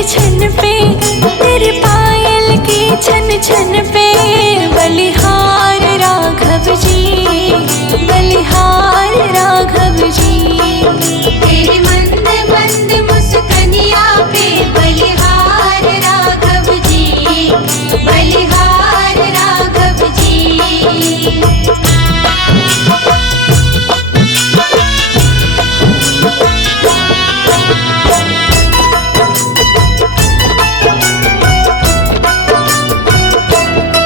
छन पे, तेरे पायल की छन छन पे। बलिहार राघव जी, बलिहार राघव जी। तेरे मंद मंद मुस्कनिया पे बलिहार राघव जी, बलिहार राघव जी।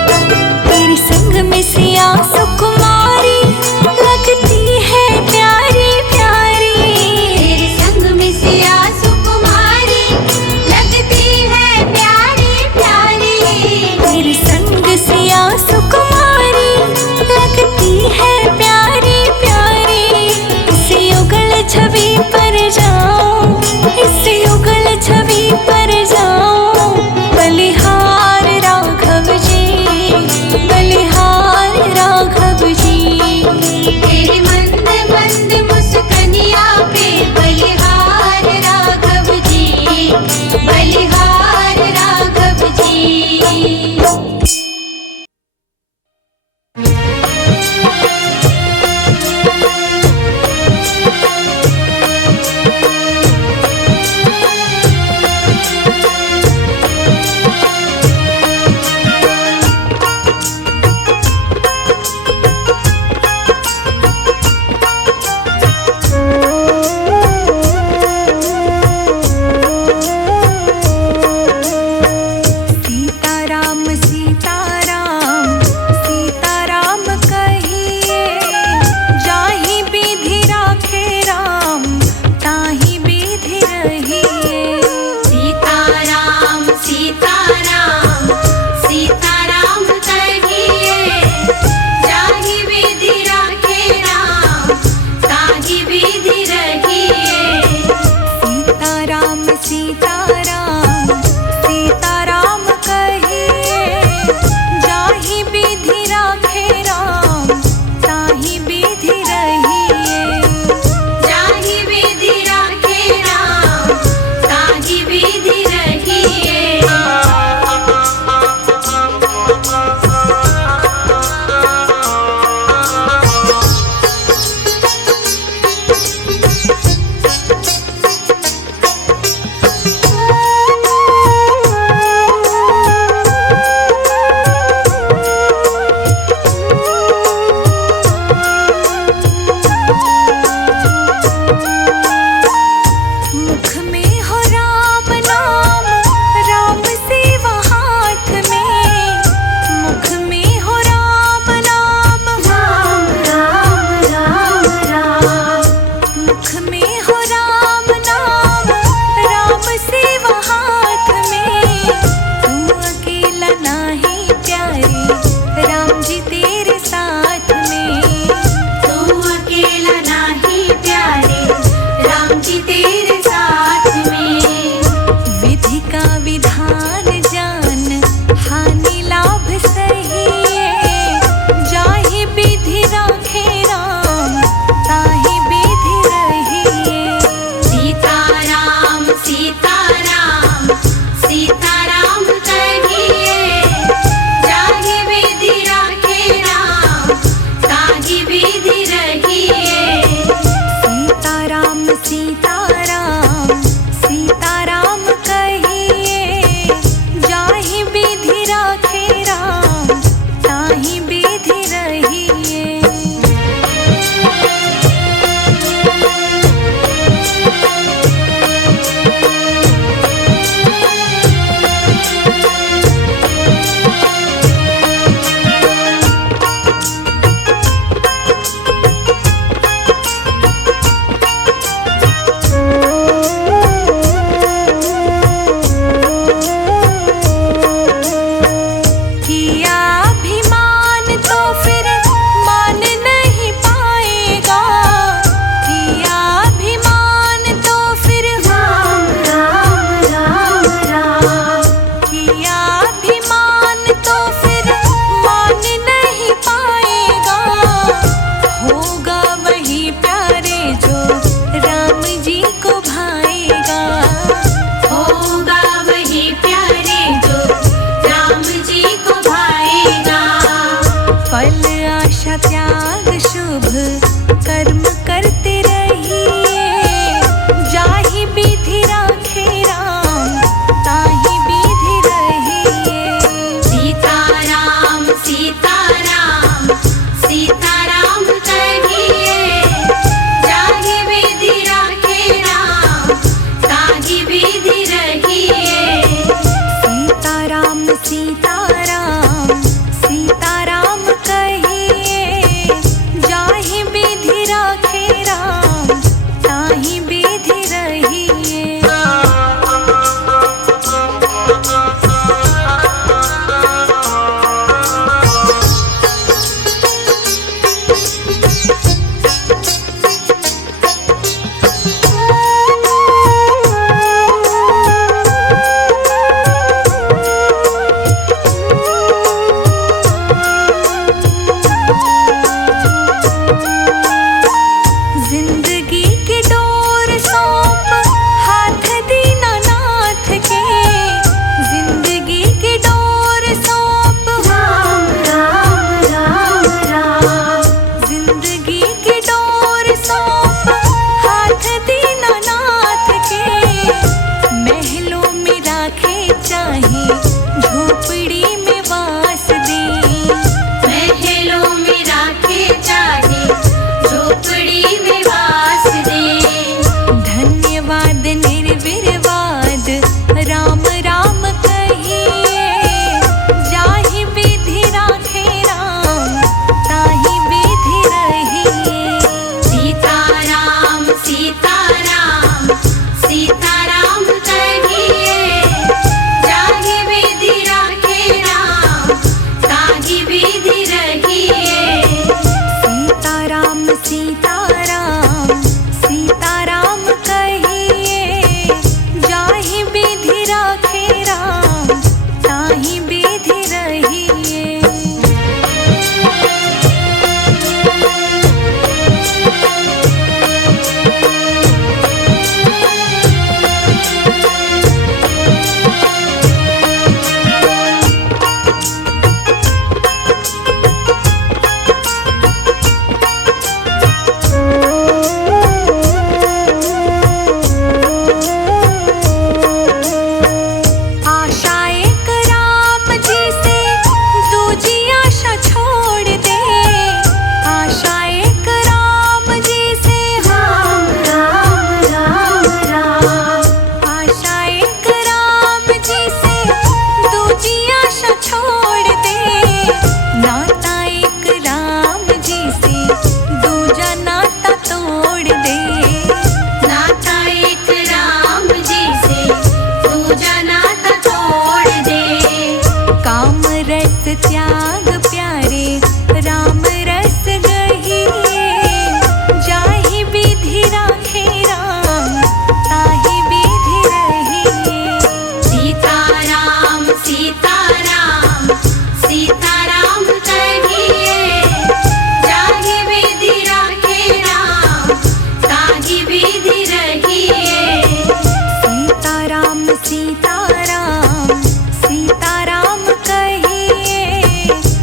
त्याग प्यारे राम रस गहिए जाहि विधि राखे राम ताहि विधि रहिए। सीताराम सीताराम सीताराम कहिए जाहि विधि राखे राम ताहि विधि रहिए। सीताराम सीताराम सीताराम कहिए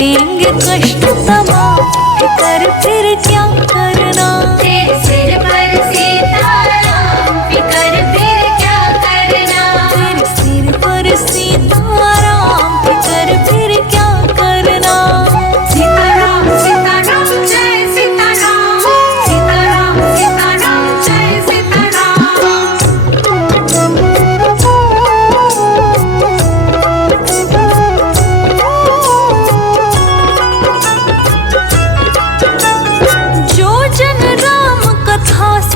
देंगे कष्ट तमाम, फिकर फिर क्या करना। तेरे सिर पर सीताराम, फिकर फिर क्या करना। तेरे सिर पर सीताराम, फिकर फिर क्या करना। सीताराम सीताराम जय सीताराम, सीताराम सीताराम जय सीताराम। जो जन राम कथा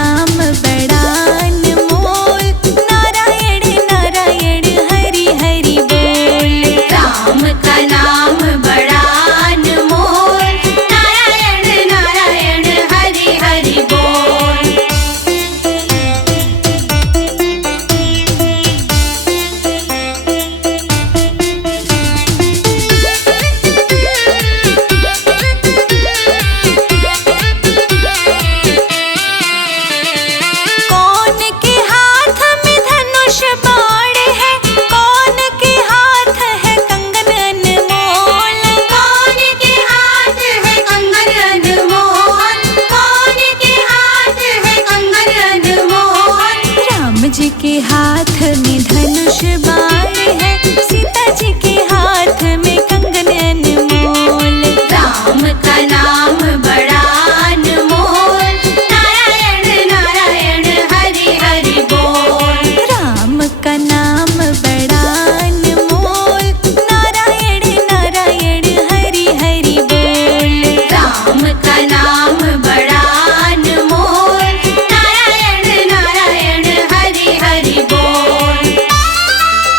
नाम बड़ा अनमोल, नारायण नारायण हरि हरि बोल। राम का नाम बड़ा अनमोल, नारायण नारायण हरि हरि बोल। कौन के हाथ में धनुष बाण है, कौन के हाथ है कंगन अनमोल। कौन के हाथ है कंगन अनमोल, कौन के हाथ है कंगन अनमोल। राम जी के हाथ में धनुष बाण है, सीता जी के हाथ में कंगन अनमोल। राम का नाम बड़ा अनमोल, नारायण नारायण हरि हरि बोल। राम का नाम बड़ा अनमोल, नारायण नारायण हरि हरि बोल। राम का नाम बड़ा अनमोल, नारायण नारायण हरि हरि बोल।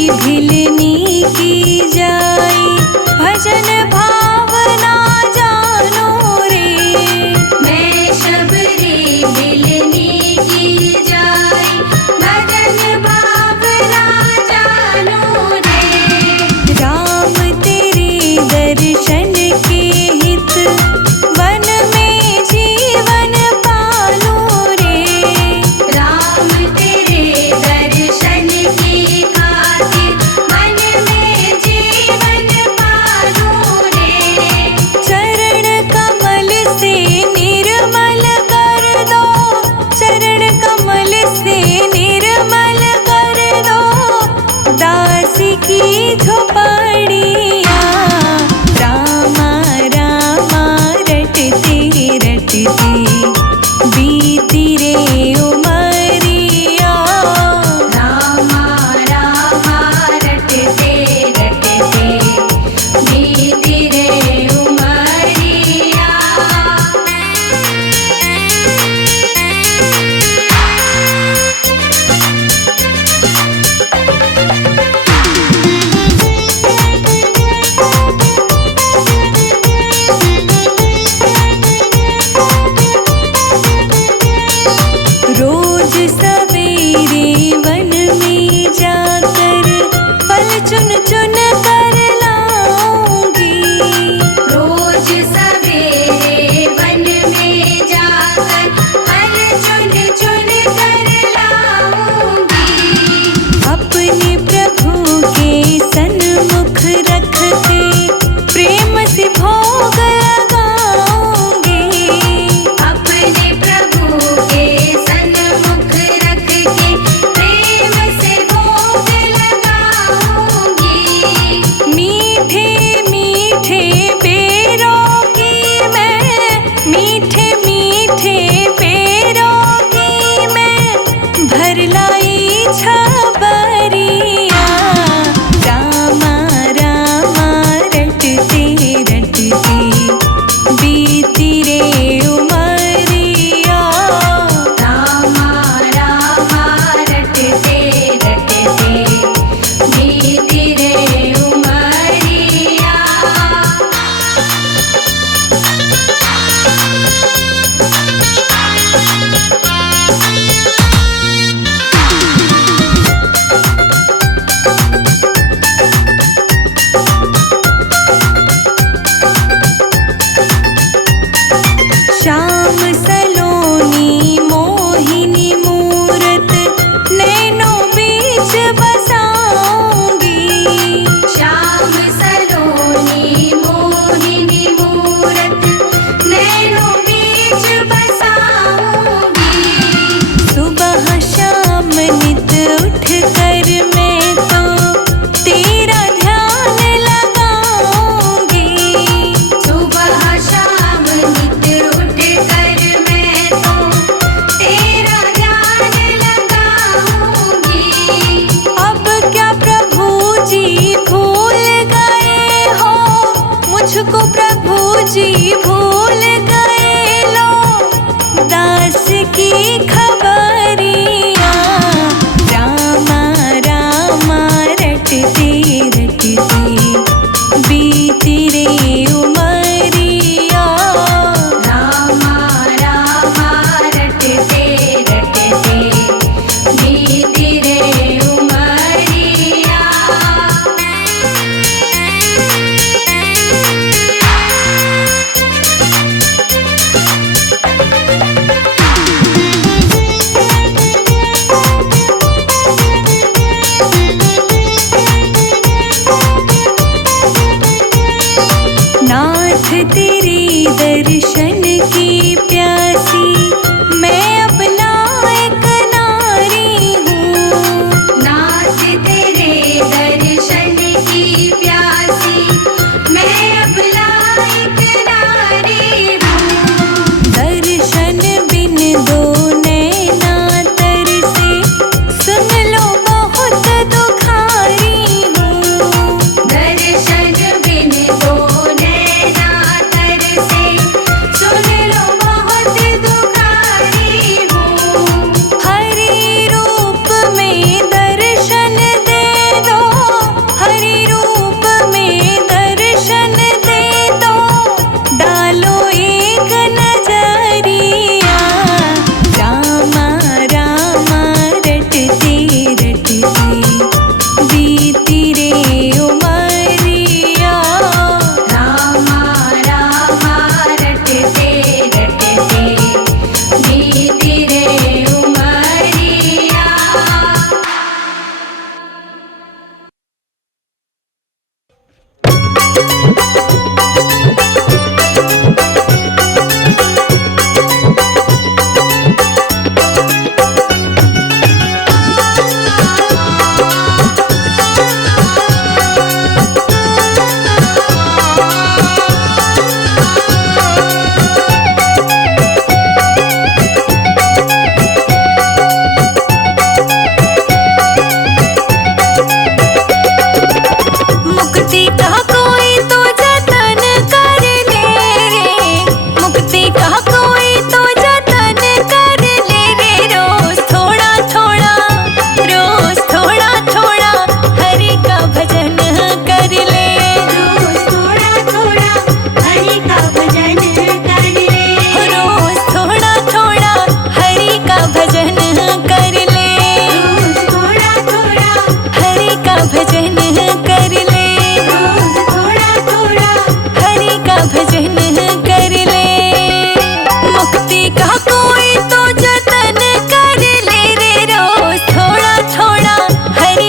भिलनी की जाई, भजन भावना जानो रे। मैं शबरी भिलनी की जाई, भजन भावना जानो रे। राम तेरे दर्शन के हित, वन में जीवन पालो रे। राम तेरे दर्शन की खातिर, मन में जीवन पालो रे। चरण कमल से निर्मल कर दो, चरण कमल से निर्मल कर दो, दास की झोपड़िया। रामा रामा रटते रटते बीती रे उमरिया। रामा रामा रटते रटते बीती रे उमरिया। रोज सवेरे वन में जाकर फल चुन चुन कर लाऊंगी। रोज सवेरे वन में जाकर फल चुन चुन कर लाऊंगी। अपने प्रभु के सन्मुख रख के प्रेम से भोग लगाऊंगी। अपने प्रभु के सन्मुख रख के प्रेम से भोग लगाऊंगी। मीठे मीठे पेरों की मैं, मीठे मीठे पेरों की मैं भर लाई छबरिया। रामा रामा रटते रटते बीती रे उमरिया। रामा रामा रटते रटते बीती रे उमरिया। श्याम सलोनी मोहिनी मूरत नैनों बीच बसाऊंगी। श्याम सलोनी मोहिनी मूरत नैनों बीच बसाऊंगी। सुबह शाम नित उठ कर मैं तो तेरा ध्यान लगाऊंगी। सुबह शाम नित उठ कर मैं तो तेरा ध्यान लगाऊंगी। अब क्या प्रभु जी भूल गए हो, मुझको प्रभु जी भूल गए लो, दास की खबरिया। रामा रामा रटते रटते बीती रे उमरिया। रामा रामा रटते रटते बीती रे उमरिया। नाथ तेरे दर्शन की प्यासी मैं अब लायक नारी हूँ।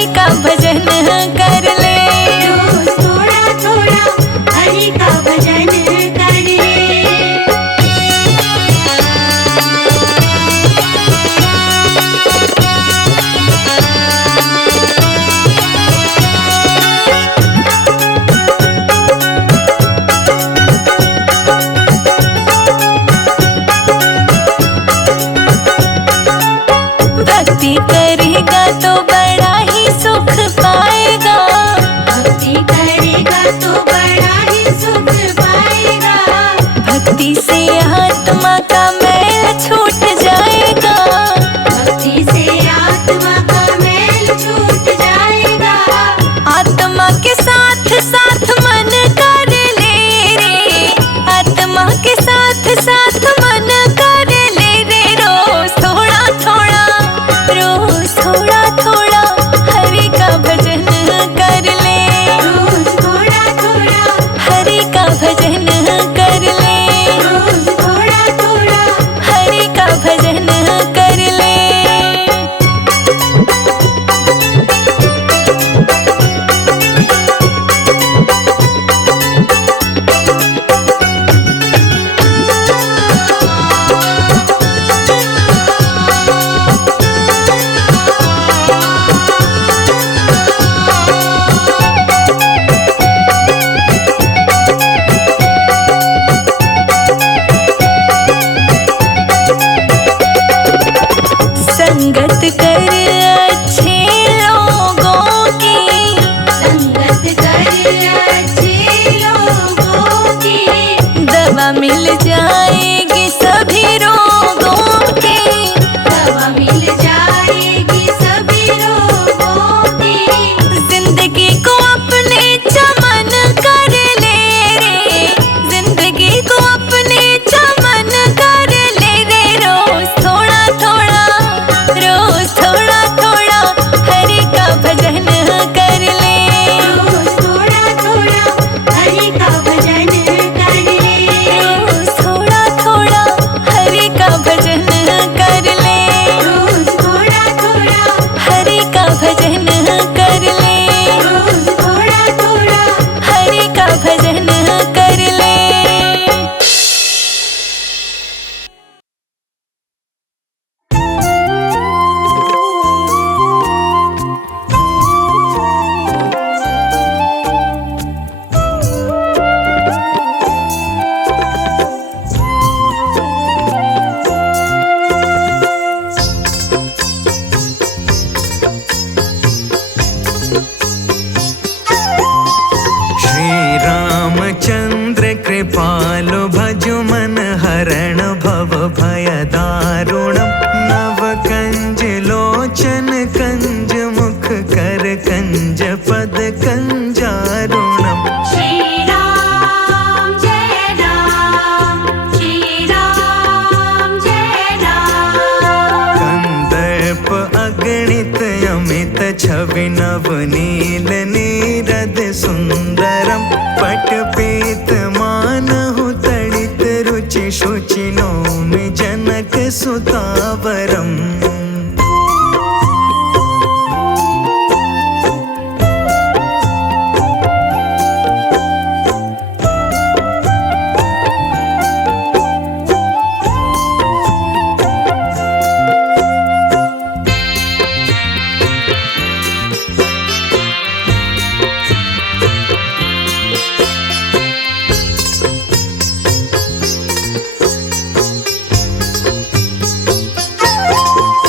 हरि का भजन कर ले। रोज थोड़ा थोड़ा हरि का भजन कर ले। भक्ति करेगा तो बड़ा ही सुख पाएगा। भक्ति करेगा तो बड़ा ही सुख पाएगा। भक्ति से आत्मा का मैल छूट जाएगा। भक्ति से आत्मा का मैल छूट जाएगा। आत्मा के साथ साथ मन कर ले रे। आत्मा के साथ साथ मन कर ले रे। रोज थोड़ा थोड़ा, रोज थोड़ा थोड़ा हरि का भजन कर ले। रोज थोड़ा थोड़ा हरि का भजन कर ले। रोज थोड़ा थोड़ा हरि का भजन कर ले। संगत कर अच्छे लोगों की। संगत कर अच्छे लोगों की। दवा मिल जाएगी सभी रोगों की। दवा मिल जाएगी सभी रोगों की। जिंदगी को अपने चमन कर ले रे। जिंदगी को अपने चमन कर ले रे। रोज थोड़ा थोड़ा, रोज थोड़ा थोड़ा हरि का भजन कर ले। रोज थोड़ा थोड़ा हरि का भजन कर ले। रोज थोड़ा थोड़ा हरि का भजन कर ले। रोज थोड़ा थोड़ा हरि का भजन कर ले। रोज थोड़ा थोड़ा हरि का भजन कर ले। श्री रामचंद्र कृपालो भजु मन हरण भव भय दारुणम। नव कंज लोचन कंज मुख कर कंज पद कंजारुणम। श्री राम जय राम। श्री राम जय राम। कंदर्प अगणित अमित छवि नव नील नीरद सुंदरम। पट पीत मानहु तड़ित रुचि शुचि नौमि जनक सुतावरम।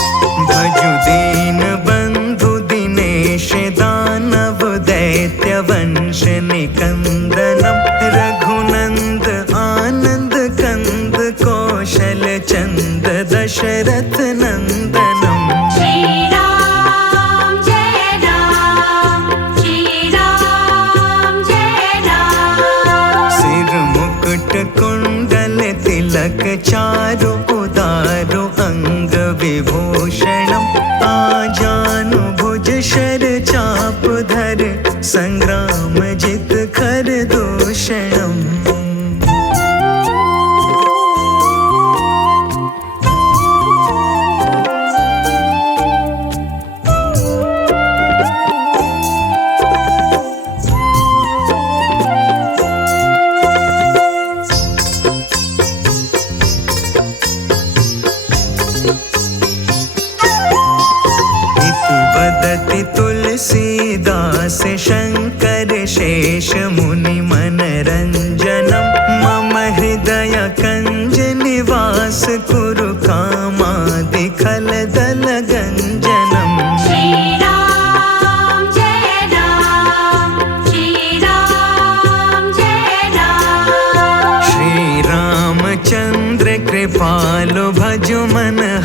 वदति तुलसीदास शंकर शेष मुनि मनरंजनम मम हृदय कंज निवास कुरु कामादि खल दल गंजनम। श्री राम जय राम, श्री राम जय राम। श्री रामचंद्र कृपालु भजु मन